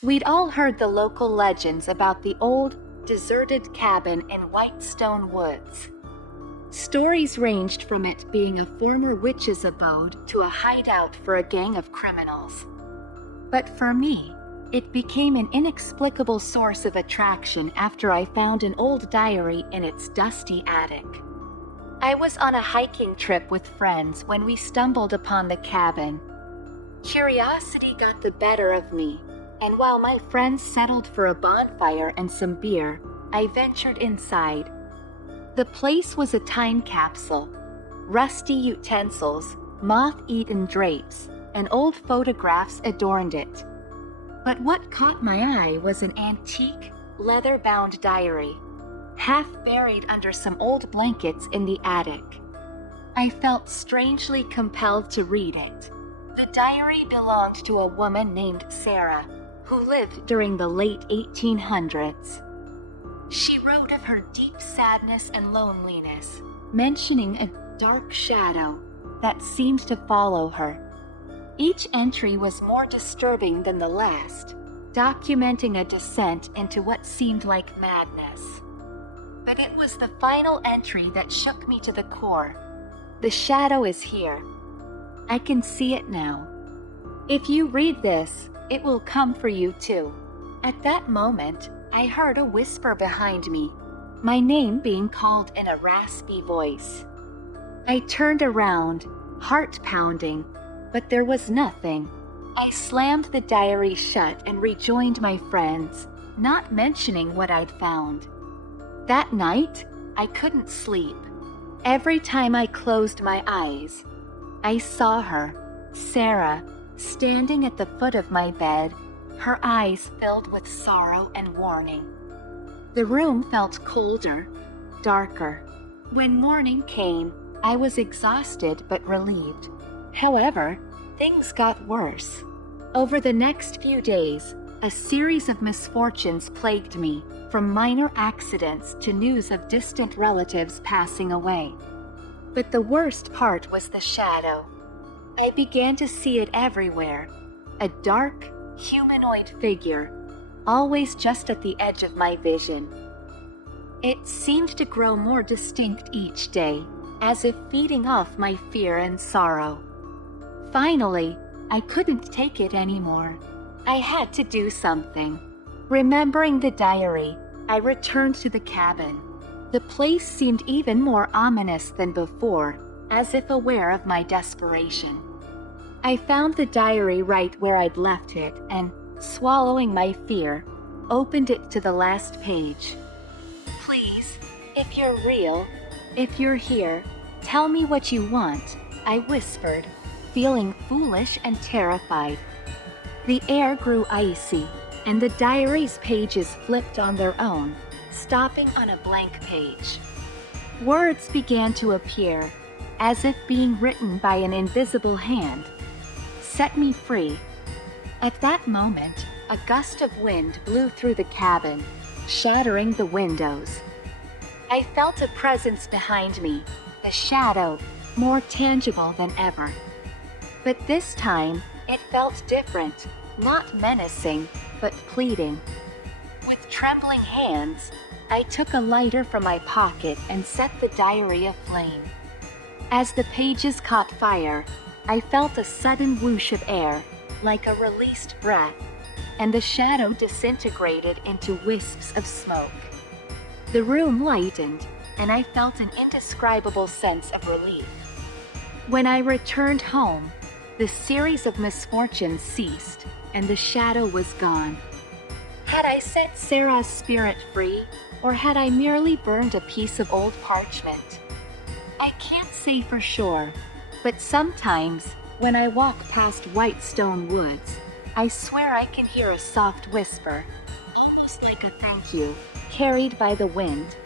We'd all heard the local legends about the old, deserted cabin in Whitestone Woods. Stories ranged from it being a former witch's abode to a hideout for a gang of criminals. But for me, it became an inexplicable source of attraction after I found an old diary in its dusty attic. I was on a hiking trip with friends when we stumbled upon the cabin. Curiosity got the better of me, and while my friends settled for a bonfire and some beer, I ventured inside. The place was a time capsule. Rusty utensils, moth-eaten drapes, and old photographs adorned it. But what caught my eye was an antique, leather-bound diary, half buried under some old blankets in the attic. I felt strangely compelled to read it. The diary belonged to a woman named Sarah, who lived during the late 1800s. She wrote of her deep sadness and loneliness, mentioning a dark shadow that seemed to follow her. Each entry was more disturbing than the last, documenting a descent into what seemed like madness. But it was the final entry that shook me to the core. The shadow is here. I can see it now. If you read this, it will come for you too. At that moment, I heard a whisper behind me, my name being called in a raspy voice. I turned around, heart pounding, but there was nothing. I slammed the diary shut and rejoined my friends, not mentioning what I'd found. That night, I couldn't sleep. Every time I closed my eyes, I saw her, Sarah, standing at the foot of my bed, her eyes filled with sorrow and warning. The room felt colder, darker. When morning came, I was exhausted but relieved. However, things got worse. Over the next few days, a series of misfortunes plagued me, from minor accidents to news of distant relatives passing away. But the worst part was the shadow. I began to see it everywhere, a dark, humanoid figure, always just at the edge of my vision. It seemed to grow more distinct each day, as if feeding off my fear and sorrow. Finally, I couldn't take it anymore. I had to do something. Remembering the diary, I returned to the cabin. The place seemed even more ominous than before, as if aware of my desperation. I found the diary right where I'd left it and, swallowing my fear, opened it to the last page. "Please, if you're real, if you're here, tell me what you want," I whispered, feeling foolish and terrified. The air grew icy, and the diary's pages flipped on their own, stopping on a blank page. Words began to appear, as if being written by an invisible hand. "Set me free." At that moment, a gust of wind blew through the cabin, shattering the windows. I felt a presence behind me, a shadow, more tangible than ever. But this time, it felt different, not menacing, but pleading. With trembling hands, I took a lighter from my pocket and set the diary aflame. As the pages caught fire, I felt a sudden whoosh of air, like a released breath, and the shadow disintegrated into wisps of smoke. The room lightened, and I felt an indescribable sense of relief. When I returned home, the series of misfortunes ceased, and the shadow was gone. Had I set Sarah's spirit free, or had I merely burned a piece of old parchment? I can't say for sure, but sometimes, when I walk past Whitestone Woods, I swear I can hear a soft whisper, almost like a thank you, carried by the wind.